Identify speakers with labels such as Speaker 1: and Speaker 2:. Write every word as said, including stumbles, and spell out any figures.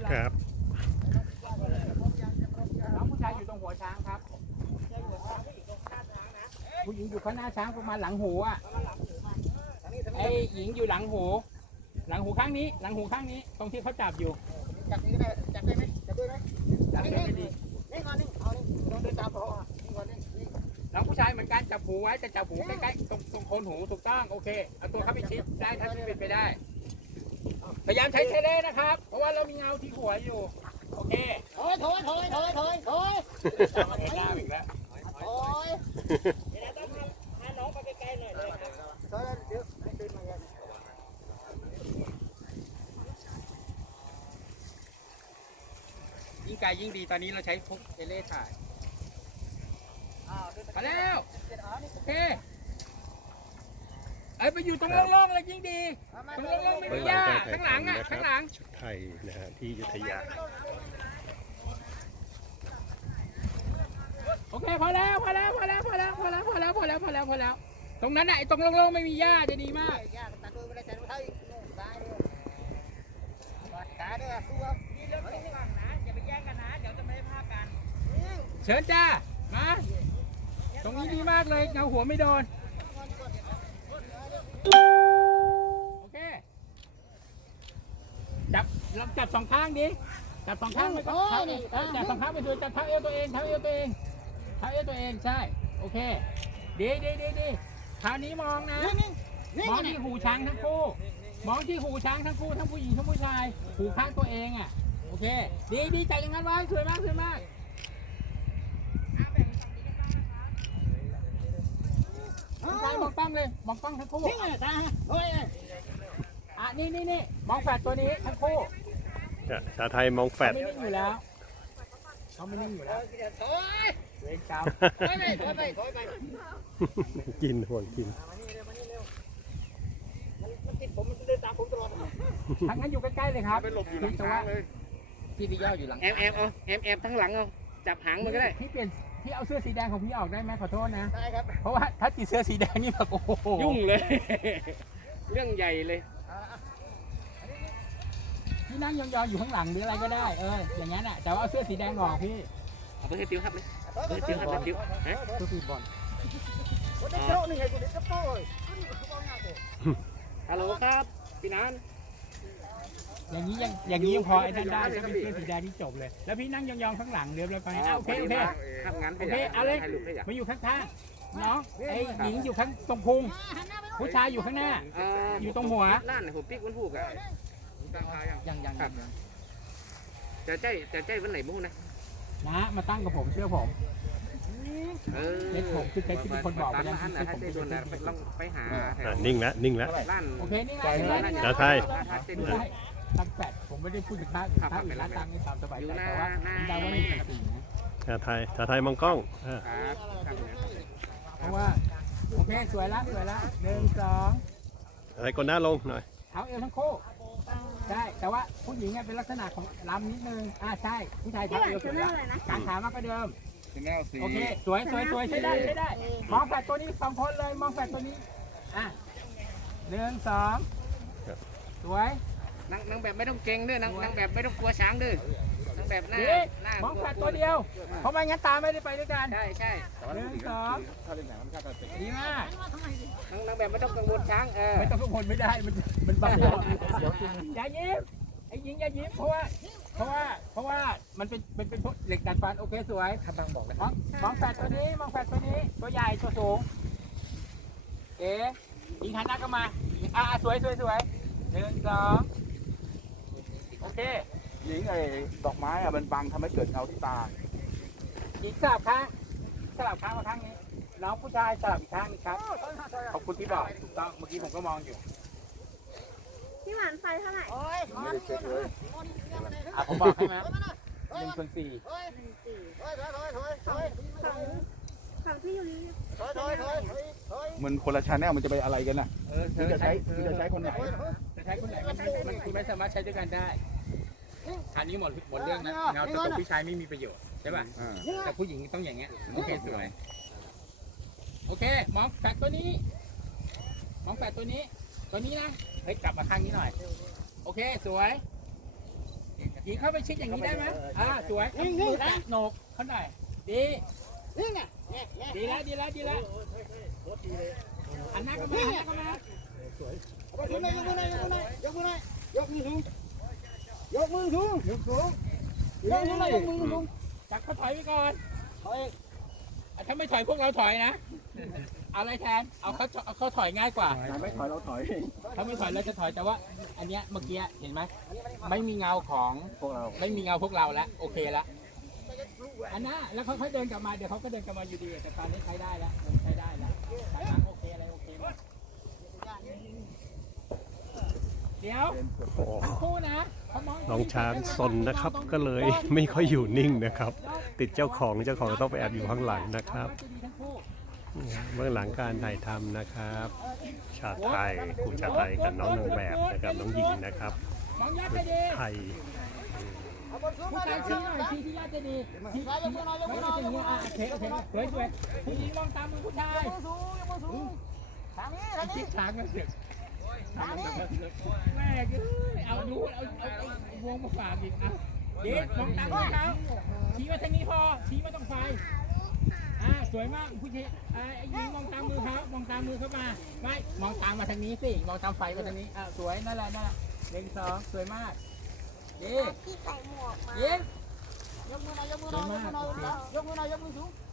Speaker 1: ครับ
Speaker 2: น้องผู้ชายอยู่ตรงหัวช้างครับผู้หญิงอยู่ข้างหน้าช้างประมาณหลังหูอ่ะไอ้หญิงอยู่หลังหูหลังหูข้างนี้หลังหูข้างนี้ตรงที่เขาจับอยู่จับนี้ก็ได้จับได้ไหมจับได้ไหมจับได้ไม่ดีนี่ก่อนนี่เอานี่ลองเดินตามพอนี่ก่อนนี่น้องผู้ชายเหมือนกันจับหูไว้แต่จับหูใกล้ๆตรงตรงโคนหูถูกต้องโอเคเอาตัวเข้าไปชิดได้ถ้าเป็นไปได้พยายามใช้เทเลนะครับเพราะว่าเรามีเงาที่หัวอยู่โอเคถอยถอยถอยถอยถอยถอยเดินหน้าอีกแล้วถอยเดี๋ยวต้องพาน้องไปไกลๆหน่อยเลยครับถอยเดี๋ยวให้เดินมากันยิ่งไกลยิ่งดีตอนนี้เราใช้พวกเทเลถ่ายมาแล้วโอเคไอ้ไปอยู่ตรงโล่งๆเลยยิ่งดีตรงโล่งๆไม่มีหญ้าข้างหลังอ่ะข้างหลัง
Speaker 1: ชุดไทยนะฮะที่อยุธยา
Speaker 2: โอเคพอแล้วพอแล้วพอแล้วพอแล้วพอแล้วพอแล้วพอแล้วพอแล้วพอแล้วตรงนั้นอ่ะไอ้ตรงโล่งๆไม่มีหญ้าจะดีมากเชิญจ้ามาตรงนี้ดีมากเลยเงาหัวไม่โดนโอเคจับลองจับสองข้างดิจับสองข้างไปก็เท้านี่จับสองข้างไปด้วยจับเท้าเอวตัวเองเท้าเอวตัวเองเท้าเอวตัวเองใช่โอเคดีดีดีดีคราวนี้มองนะมองที่หูช้างทั้งคู่มองที่หูช้างทั้งคู่ทั้งผู้หญิงทั้งผู้ชายหูข้างตัวเองอ่ะโอเคดีดีจับอย่างนั้นไว้สวยมากสวยมากผู้ชายมองตั้งเลยมองตั้งทั้งคู่อ่ะนี่นี่นี่มองแฝดตัวนี้ทั้งคู่
Speaker 1: ชาไทยมองแฟด
Speaker 2: ไม่นิ่งอยู่แล้วเขาไม่นิ่งอยู่แล้วเวรกรรม
Speaker 1: กินห่วงกิน
Speaker 2: ทางนั้นอยู่ใกล้ๆเลยครับ
Speaker 3: ไปหลบอยู่หลังช้างเลย
Speaker 2: พี่พี่ย่ออยู่หลัง
Speaker 3: แอมแอมเอาแอมแอมทั้งหลังเอาจับหางมันก็ได้
Speaker 2: พี่เปลี่ยนพี่เอาเสื้อสีแดงของพี่ออกได้ไหมขอโทษนะได้ครับเพราะว่าถ้าติดเสื้อสีแดงนี่แบบโอ้โห
Speaker 3: ยุ่งเลยเรื่องใหญ่เลย
Speaker 2: พี่นั่งยองๆอยู่ข้างหลังหรืออะไรก็ได้เอออย่างนั้นอ่ะแต่ว่าเอาเสื้อสีแดงออกพี่
Speaker 3: เอาไปให้ติ้วครับเลยไปให้ติ้วครับติ้วฮะ
Speaker 2: ตัวฟีบอล
Speaker 3: ฮัลโหลครับพี่นัน
Speaker 2: อย่างนี้ยังอย่างนี้ยังพอไอ้นั่นได้ถ้าเป็นเสื้อสีแดงนี่จบเลยแล้วพี่นั่งยองๆข้างหลังเรียบร้อยไปโอเคโอเคโอเคเอาเลยมาอยู่ข้างๆน้องไอ้หญิงอยู่ข้างตรงพุงผู้ชายอยู่ข้างหน้าอยู่ตรงหัว
Speaker 3: นั่นหัวปิ๊กวันผูกอ่ะ
Speaker 2: ยังยังยัง
Speaker 3: จะใจจะใจวันไหนมุ่งนะ
Speaker 2: นะมาตั้งกับผมเชื่อผม
Speaker 3: เออ
Speaker 2: เล็กผมคือใครที่เป็นคนบอกไปแล้ว
Speaker 3: ให้ผมไปโดนไปลองไปหา
Speaker 1: นิ่งแล้วนิ่งแล้ว
Speaker 2: โอเคนิ่ง
Speaker 1: แล้วชาไทย
Speaker 2: ตั้งแปดผมไม่ได้พูดถึงค่าค่าอื่นค่าตังค์ในตามสบายใจแต่ว่าผมเดาว่ามีสี่นะ
Speaker 1: ชาไทยชาไทยมองกล้อง
Speaker 2: เพราะว่าโอเคสวยละสวยละหนึ่งสอง
Speaker 1: อะไรกดหน้าลงหน่อย
Speaker 2: เท้าเอวทั้งคู่ใช่แต่ว่าผู้หญิงเป็นลักษณะของลำนิดนึงอ่าใช่ผู้ชายเท้าเอวสวยการขามากกว่าเดิมโอเคสวยสวยสวยใช้ได้ใช้ได้มองแฝดตัวนี้สองคนเลยมองแฝดตัวนี้อ่ะหนึ่งสองสวย
Speaker 3: นางนางแบบไม่ต้องเก่งด้วยนางนางแบบไม่ต้องกลัวช้างด้วยนางแบบหน้าหน้าม
Speaker 2: องแฝดตัวเดียวเพราะไม่งั้นตาไม่ได้ไปด้วยกัน
Speaker 3: ใช่ใช่
Speaker 2: หนึ่งสองดีมาก
Speaker 3: นางนางแบบไม่ต้องกังวลช้างเออ
Speaker 2: ไม่ต้องกังวลไม่ได้มันมันบังอย่ายิ้มไอ้ยิงอย่ายิ้มเพราะว่าเพราะว่าเพราะว่ามันเป็นเป็นเป็นเหล็กดัดฟันโอเคสวย
Speaker 3: ทำบางบอกเลย
Speaker 2: มองแฝดตัวนี้มองแฝดตัวนี้ตัวใหญ่ตัวสูงเอ๋ยิงหันหน้าเข้ามาอ่าสวยสวยสวยหนึ่งสองโอเค
Speaker 4: ยิงไอ้ดอกไม้อะมันบังทำให้เกิดเงาที่ตา
Speaker 2: ยิงสลับข้างสลับข้างมาข้างนี้น้องผู้ชายสลับอีกข้างนึงครับขอบคุณที่บอกถูกต้องเมื่อกี้ผมก็มองอยู่
Speaker 5: พี่หวานไฟเท่าไหร่
Speaker 4: ไม่ได้เช็คเลย
Speaker 2: อ่ะผมบอกให้ไหมหนึ่งส่วนสี่
Speaker 5: ฝั่งพี่ยูริ
Speaker 4: มันคนละชาแนลมันจะไปอะไรกันน่ะคุณจะใช้คุณจะใช้คนไหน
Speaker 2: จะใช้คนไหนมันมันคุณไม่สามารถใช้ด้วยกันได้อันนี้หมดหมดเรื่องนะเงาตัวตรงผู้ชายไม่มีประโยชน์ใช่ป่ะแต่ผู้หญิงต้องอย่างเงี้ยโอเคสวยโอเคมองแฝดตัวนี้มองแฝดตัวนี้ตัวนี้นะเฮ้ยกลับมาทางนี้หน่อยโอเคสวยหญิงเข้าไปชิดอย่างนี้ได้ไหมอ่าสวยมือแตะโหนกเขาหน่อยดีดีแล้วดีแล้วดีแล้วอันหน้าก็มาอันหน้าก็มา
Speaker 6: ยกมือหน่อยยกมือหน่อยยกมือหน่อยยกมือสูงยกมือสูงยกสูงยกมือหน่อยยกมือสูง
Speaker 2: จักเขาถอยไปก่อน
Speaker 6: ถอย
Speaker 2: อ่ะถ้าไม่ถอยพวกเราถอยนะเอาอะไรแทนเอาเขาเอาเขาถอยง่ายกว่า
Speaker 4: ไม่ถอยเราถอย
Speaker 2: ถ้าไม่ถอยเราจะถอยแต่ว่า อันเนี้ยเมื่อกี้เห็นไหมไม่มีเงาของ
Speaker 4: พวกเรา
Speaker 2: ไม่มีเงาพวกเราแล้วโอเคแล้วอันน่ะแล้วเขาค่อยเดินกลับมาเดี๋ยวเขาก็เดินกลับมาอยู่ดีแต่ตอนนี้ใช้ได้แล้วใช้ได้แล้วไปหลังโอเคอะไรโอเคหมดเดี๋ยว
Speaker 1: โอ้
Speaker 2: ทั้งคู่นะเขาม
Speaker 1: น้องช้างซนนะครับ ก็เลยไม่ค่อยอยู่นิ่งนะครับ ติดเจ้าของเจ้าของต้องไปแอบอยู่ข้างหลังนะครับ
Speaker 2: จะดีทั้งคู่
Speaker 1: เบื้องหลังการถ่ายทำนะครับ ชาติไทยครูชาติไทยกับน้องนางแบบนะครับน้องหญิงนะครับ
Speaker 2: มองยัดไปดี
Speaker 1: ไทย
Speaker 2: ผู้ชายชี้หน่อยชี้ที่ยัดจะดีชี้ชี้ไม่ต้องอย่างนี้อ่ะโอเคโอเคสวยสวยผู้หญิงมองตามมือผู้ชาย
Speaker 6: สูงยกมือสูงทางนี้ทาง
Speaker 2: คิ
Speaker 6: นี้
Speaker 2: ดช้างกันเถอะแม่ก็เอาดูเอาเอาเอาวงมาฝากอีกอ่ะเด็กมองตามมือเขาชี้มาทางนี้พอชี้มาตรงไฟอ่าสวยมากผู้ชายไอ้ยิงมองตามมือเขามองตามมือเขามาไม่มองตามมาทางนี้สิมองตามไฟมาทางนี้อ่ะสวยนั่นแหละนั่นแหละหนึ่งสองสวยมากดี
Speaker 5: พี่ใส่หมวกมา
Speaker 2: ยิง
Speaker 6: ยกมือหน่อยยกมือหน่อยยกมือหน่อยยกมือหน่อยยกมือสูง